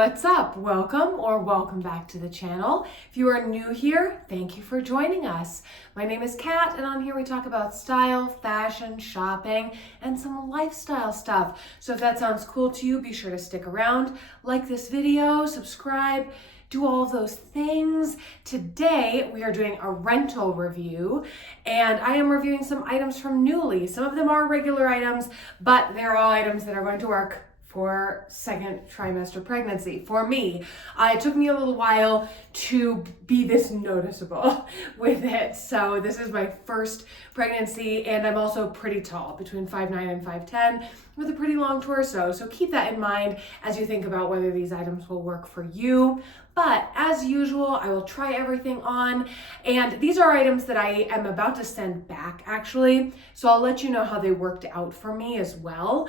what's up? Welcome back to the channel. If you are new here, thank you for joining us. My name is Kat, and on here we talk about style, fashion, shopping, and some lifestyle stuff. So if that sounds cool to you, be sure to stick around, like this video, subscribe, do all of those things. Today, we are doing a rental review, and I am reviewing some items from Nuuly. Some of them are regular items, but they're all items that are going to work for second trimester pregnancy. For me, it took me a little while to be this noticeable with it. So this is my first pregnancy, and I'm also pretty tall, between 5'9" and 5'10", with a pretty long torso. So keep that in mind as you think about whether these items will work for you. But as usual, I will try everything on, and these are items that I am about to send back actually. So I'll let you know how they worked out for me as well.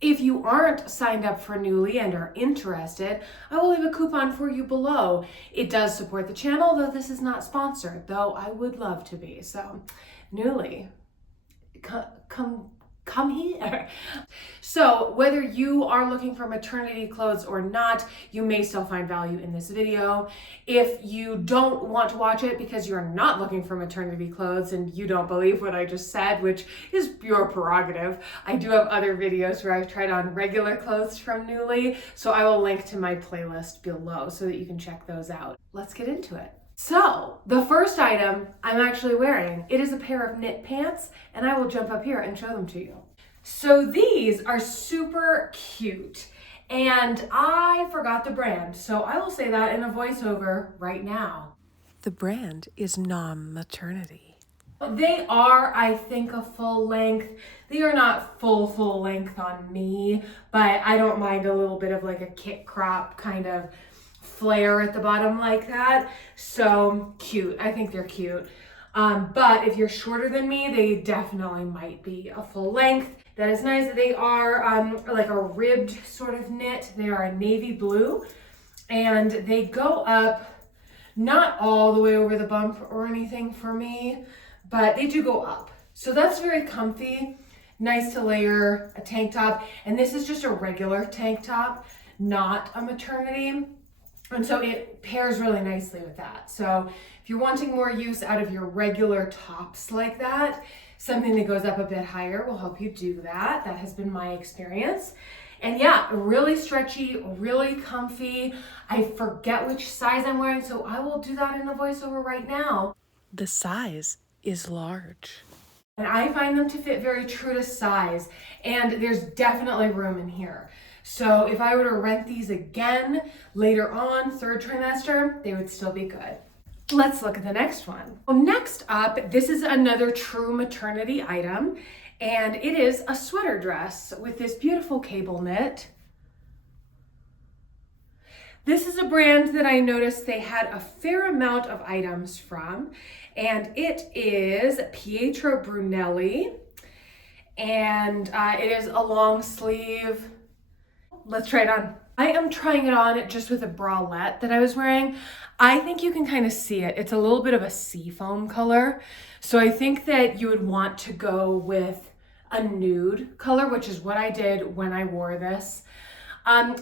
If you aren't signed up for Nuuly and are interested, I will leave a coupon for you below. It does support the channel, though this is not sponsored, though I would love to be. So, Nuuly, come here. So whether you are looking for maternity clothes or not, you may still find value in this video. If you don't want to watch it because you're not looking for maternity clothes and you don't believe what I just said, which is your prerogative, I do have other videos where I've tried on regular clothes from Nuuly, so I will link to my playlist below so that you can check those out. Let's get into it. So, the first item I'm actually wearing, it is a pair of knit pants, and I will jump up here and show them to you. So these are super cute, and I forgot the brand, so I will say that in a voiceover right now. The brand is Maternity. They are, I think, a full length. They are not full length on me, but I don't mind a little bit of like a kit crop kind of flare at the bottom like that. So cute. I think they're cute. But if you're shorter than me, they definitely might be a full length. That is nice. They are like a ribbed sort of knit. They are a navy blue, and they go up not all the way over the bump or anything for me, but they do go up. So that's very comfy. Nice to layer a tank top. And this is just a regular tank top, not a maternity. And so it pairs really nicely with that. So if you're wanting more use out of your regular tops like that, something that goes up a bit higher will help you do that. That has been my experience. And yeah, really stretchy, really comfy. I forget which size I'm wearing, so I will do that in the voiceover right now. The size is large. And I find them to fit very true to size, and there's definitely room in here. So if I were to rent these again later on, third trimester, they would still be good. Let's look at the next one. Well, next up, this is another true maternity item, and it is a sweater dress with this beautiful cable knit. This is a brand that I noticed they had a fair amount of items from, and it is Pietro Brunelli, and it is a long sleeve. Let's try it on. I am trying it on just with a bralette that I was wearing. I think you can kind of see it. It's a little bit of a seafoam color. So I think that you would want to go with a nude color, which is what I did when I wore this.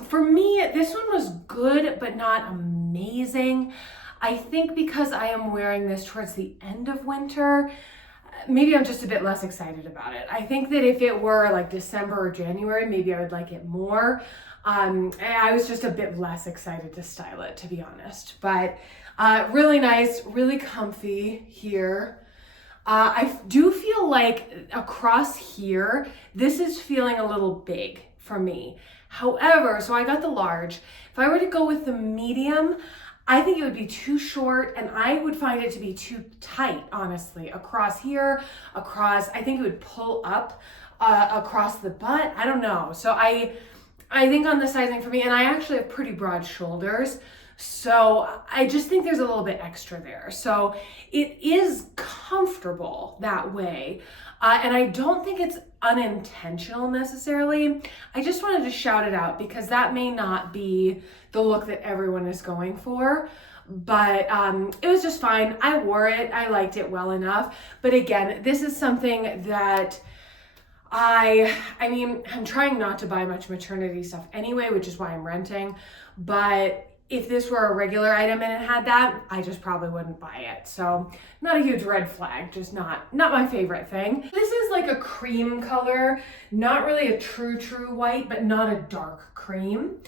For me, this one was good, but not amazing. I think because I am wearing this towards the end of winter, maybe I'm just a bit less excited about it. I think that if it were like December or January, maybe I would like it more. I was just a bit less excited to style it, to be honest. But really nice, really comfy here. I do feel like across here, this is feeling a little big for me. However, so I got the large. If I were to go with the medium, I think it would be too short, and I would find it to be too tight, honestly. Across here, across, I think it would pull up across the butt. I don't know. So I think on the sizing for me, and I actually have pretty broad shoulders, so I just think there's a little bit extra there. So it is comfortable that way. And I don't think it's unintentional necessarily. I just wanted to shout it out because that may not be the look that everyone is going for. But it was just fine. I wore it. I liked it well enough. But again, this is something that I mean, I'm trying not to buy much maternity stuff anyway, which is why I'm renting. But if this were a regular item and it had that, I just probably wouldn't buy it. So not a huge red flag, just not my favorite thing. This is like a cream color, not really a true white, but not a dark cream.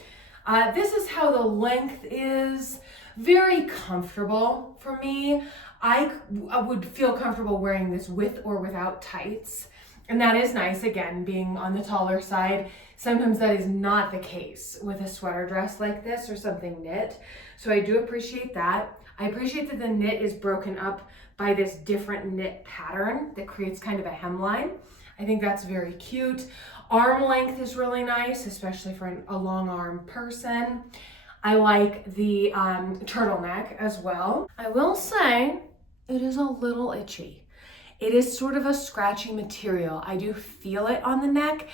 This is how the length is. Very comfortable for me. I would feel comfortable wearing this with or without tights. And that is nice, again, being on the taller side. Sometimes that is not the case with a sweater dress like this or something knit. So I do appreciate that. I appreciate that the knit is broken up by this different knit pattern that creates kind of a hemline. I think that's very cute. Arm length is really nice, especially for a long arm person. I like the turtleneck as well. I will say it is a little itchy. It is sort of a scratchy material. I do feel it on the neck,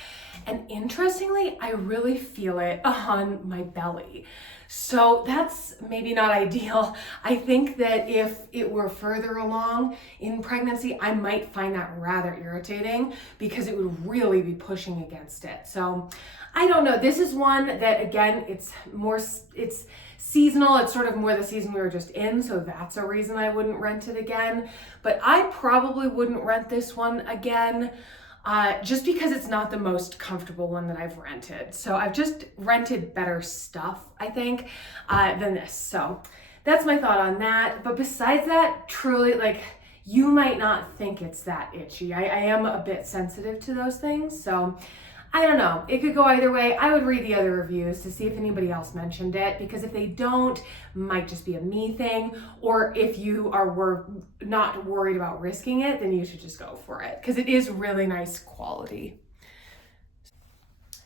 and interestingly, I really feel it on my belly. So that's maybe not ideal. I think that if it were further along in pregnancy, I might find that rather irritating because it would really be pushing against it. So I don't know. This is one that, again, it's seasonal. It's sort of more the season we were just in, so that's a reason I wouldn't rent it again. But I probably wouldn't rent this one again just because it's not the most comfortable one that I've rented. So I've just rented better stuff, I think, than this. So that's my thought on that. But besides that, truly, like, you might not think it's that itchy. I am a bit sensitive to those things, so I don't know. It could go either way. I would read the other reviews to see if anybody else mentioned it, because if they don't, it might just be a me thing. Or if you are not worried about risking it, then you should just go for it, because it is really nice quality.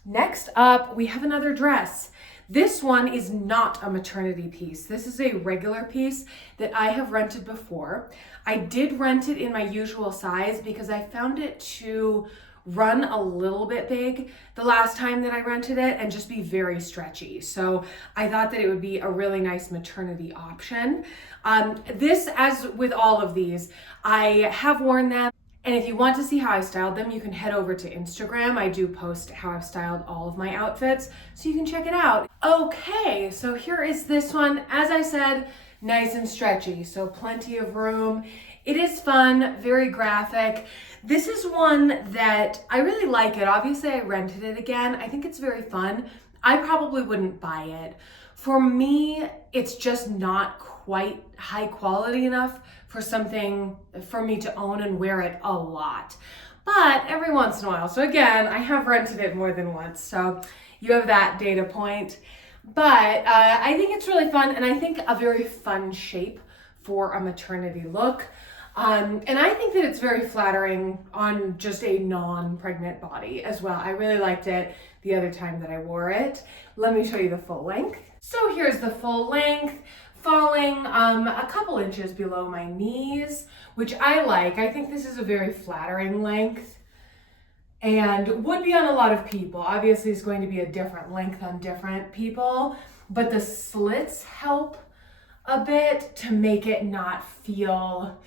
Next up, we have another dress. This one is not a maternity piece. This is a regular piece that I have rented before. I did rent it in my usual size because I found it to run a little bit big the last time that I rented it and just be very stretchy. So I thought that it would be a really nice maternity option. This, as with all of these, I have worn them. And if you want to see how I styled them, you can head over to Instagram. I do post how I've styled all of my outfits, so you can check it out. Okay, so here is this one. As I said, nice and stretchy, so plenty of room. It is fun, very graphic. This is one that I really like it. Obviously, I rented it again. I think it's very fun. I probably wouldn't buy it. For me, it's just not quite high quality enough for something for me to own and wear it a lot. But every once in a while. So again, I have rented it more than once. So you have that data point. But I think it's really fun, and I think a very fun shape for a maternity look. And I think that it's very flattering on just a non-pregnant body as well. I really liked it the other time that I wore it. Let me show you the full length. So here's the full length, falling a couple inches below my knees, which I like. I think this is a very flattering length and would be on a lot of people. Obviously, it's going to be a different length on different people, but the slits help a bit to make it not feel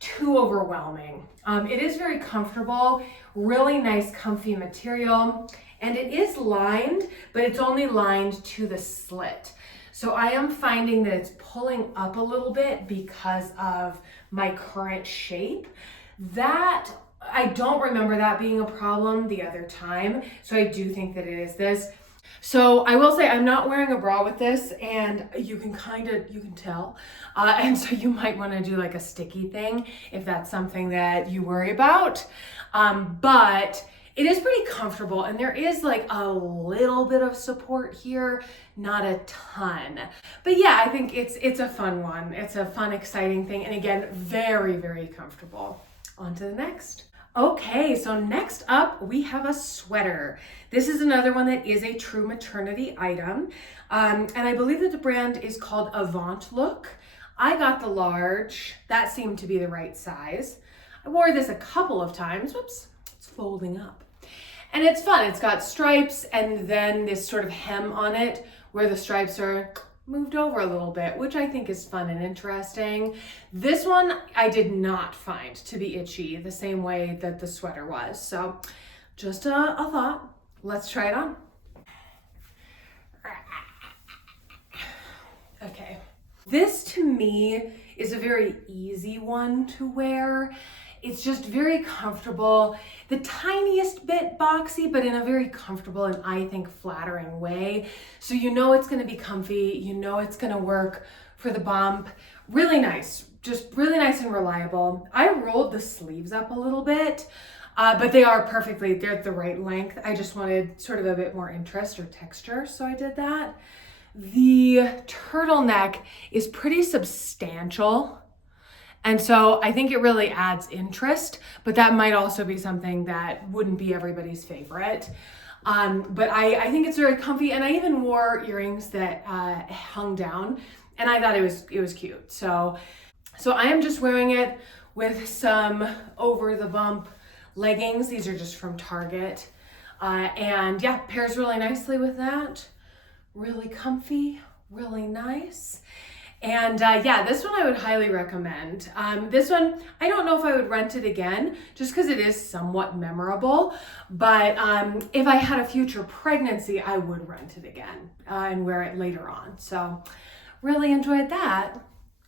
too overwhelming. It is very comfortable, really nice comfy material, and it is lined, but it's only lined to the slit. So I am finding that it's pulling up a little bit because of my current shape. That, I don't remember that being a problem the other time, so I do think that it is this. So I will say I'm not wearing a bra with this, and you can tell. And so you might want to do like a sticky thing if that's something that you worry about. But it is pretty comfortable, and there is like a little bit of support here, not a ton. But yeah, I think it's a fun one. It's a fun, exciting thing. And again, very, very comfortable. On to the next. Okay, so next up we have a sweater. This is another one that is a true maternity item. And I believe that the brand is called Avant Look. I got the large. That seemed to be the right size. I wore this a couple of times. Whoops, it's folding up. And it's fun. It's got stripes and then this sort of hem on it where the stripes are moved over a little bit, which I think is fun and interesting. This one I did not find to be itchy the same way that the sweater was. So Just a thought. Let's try it on. Okay. This to me is a very easy one to wear. It's just very comfortable, the tiniest bit boxy, but in a very comfortable and I think flattering way. So you know it's gonna be comfy, you know it's gonna work for the bump. Really nice, just really nice and reliable. I rolled the sleeves up a little bit, but they're at the right length. I just wanted sort of a bit more interest or texture, so I did that. The turtleneck is pretty substantial. And so I think it really adds interest, but that might also be something that wouldn't be everybody's favorite. But I think it's very comfy, and I even wore earrings that hung down, and I thought it was cute. So I am just wearing it with some over the bump leggings. These are just from Target. And yeah, pairs really nicely with that. Really comfy, really nice. And yeah, this one I would highly recommend. This one, I don't know if I would rent it again, just because it is somewhat memorable. But if I had a future pregnancy, I would rent it again and wear it later on. So really enjoyed that.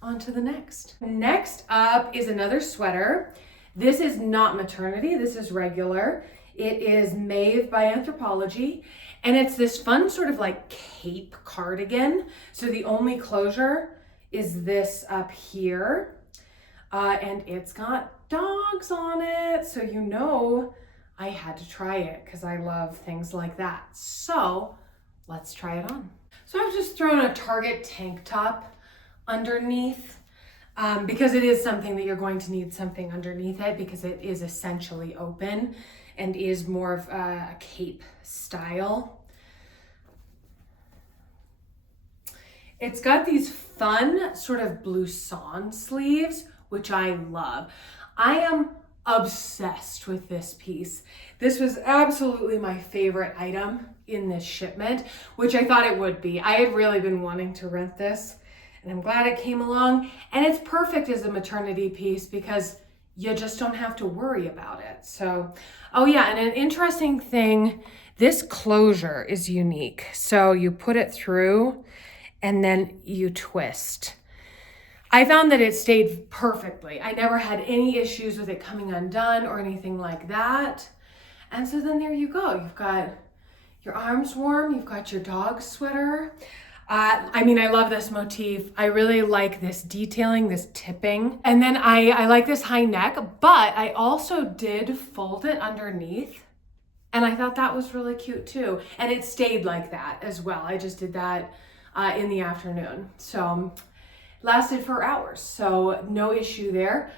On to the next. Next up is another sweater. This is not Maternity, this is regular. It is Maeve by Anthropologie. And it's this fun sort of like cape cardigan. So the only closure is this up here. And it's got dogs on it. So you know I had to try it because I love things like that. So let's try it on. So I've just thrown a Target tank top underneath because it is something that you're going to need something underneath it because it is essentially open and is more of a cape style. It's got these fun sort of blouson sleeves, which I love. I am obsessed with this piece. This was absolutely my favorite item in this shipment, which I thought it would be. I had really been wanting to rent this, and I'm glad it came along. And it's perfect as a maternity piece because you just don't have to worry about it. So, oh yeah, and an interesting thing, this closure is unique. So you put it through and then you twist. I found that it stayed perfectly. I never had any issues with it coming undone or anything like that. And so then there you go. You've got your arms warm, you've got your dog sweater. I mean, I love this motif. I really like this detailing, this tipping. And then I like this high neck, but I also did fold it underneath. And I thought that was really cute too. And it stayed like that as well. I just did that in the afternoon. So lasted for hours. So no issue there.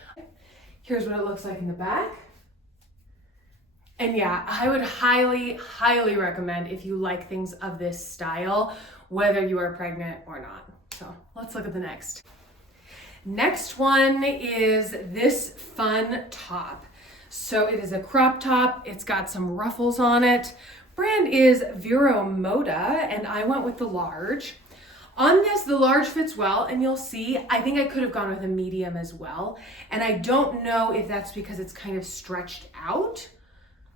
Here's what it looks like in the back. And yeah, I would highly, highly recommend if you like things of this style, whether you are pregnant or not. So let's look at the next. Next one is this fun top. So it is a crop top. It's got some ruffles on it. Brand is Vero Moda, and I went with the large. On this, the large fits well, and you'll see, I think I could have gone with a medium as well. And I don't know if that's because it's kind of stretched out,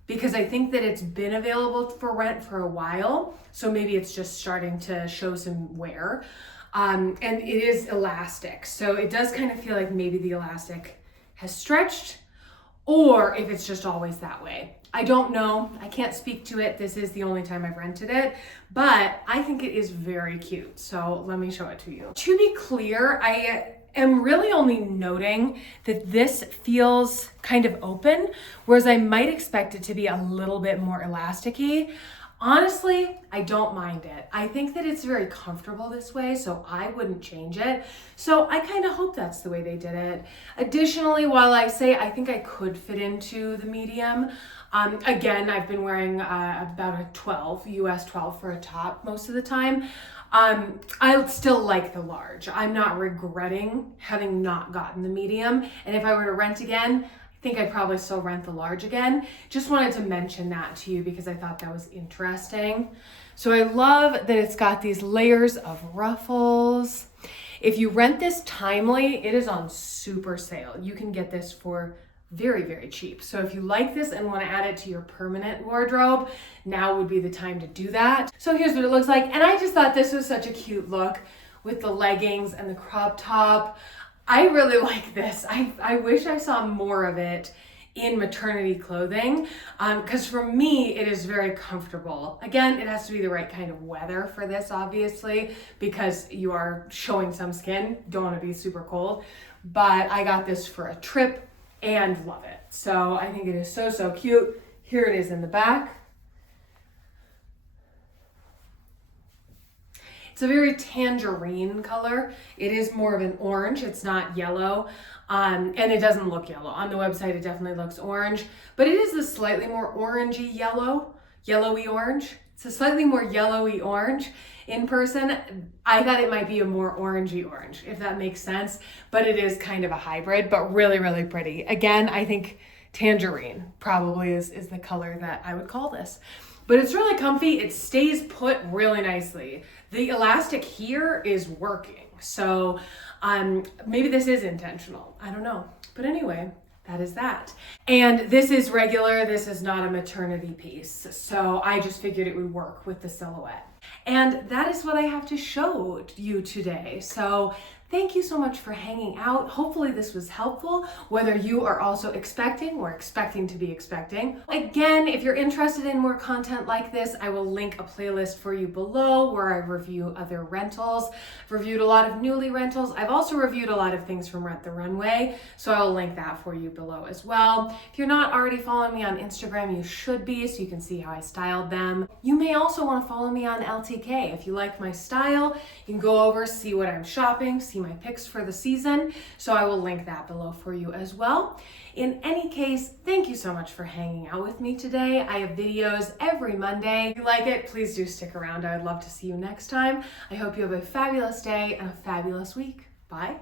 because I think that it's been available for rent for a while. So maybe it's just starting to show some wear. And it is elastic. So it does kind of feel like maybe the elastic has stretched, or if it's just always that way. I don't know. I can't speak to it. This is the only time I've rented it, but I think it is very cute. So let me show it to you. To be clear, I am really only noting that this feels kind of open, whereas I might expect it to be a little bit more elasticy. Honestly, I don't mind it. I think that it's very comfortable this way, so I wouldn't change it. So I kind of hope that's the way they did it. Additionally, while I say I think I could fit into the medium, again, I've been wearing about a 12, US 12 for a top most of the time. I still like the large. I'm not regretting having not gotten the medium. And if I were to rent again, I think I'd probably still rent the large again. Just wanted to mention that to you because I thought that was interesting. So I love that it's got these layers of ruffles. If you rent this timely, it is on super sale. You can get this for very, very cheap. So if you like this and want to add it to your permanent wardrobe, now would be the time to do that. So here's what it looks like. And I just thought this was such a cute look with the leggings and the crop top. I really like this. I wish I saw more of it in maternity clothing, because for me, it is very comfortable. Again, it has to be the right kind of weather for this, obviously, because you are showing some skin, don't want to be super cold, but I got this for a trip and love it. So I think it is so, so cute. Here it is in the back. It's a very tangerine color. It is more of an orange. It's not yellow. And it doesn't look yellow. On the website, it definitely looks orange, but it is a slightly more orangey yellow, yellowy orange. It's a slightly more yellowy orange. In person, I thought it might be a more orangey orange, if that makes sense, but it is kind of a hybrid, but really, really pretty. Again, I think tangerine probably is the color that I would call this. But it's really comfy. It stays put really nicely. The elastic here is working. So maybe this is intentional. I don't know. But anyway, that is that. And this is regular. This is not a maternity piece. So I just figured it would work with the silhouette. And that is what I have to show you today. So thank you so much for hanging out. Hopefully this was helpful, whether you are also expecting or expecting to be expecting. Again, if you're interested in more content like this, I will link a playlist for you below where I review other rentals. I've reviewed a lot of Nuuly rentals. I've also reviewed a lot of things from Rent the Runway, so I will link that for you below as well. If you're not already following me on Instagram, you should be, so you can see how I styled them. You may also want to follow me on LTK. If you like my style, you can go over, see what I'm shopping, see my picks for the season, so I will link that below for you as well. In any case, thank you so much for hanging out with me today. I have videos every Monday. If you like it, please do stick around. I would love to see you next time. I hope you have a fabulous day and a fabulous week. Bye.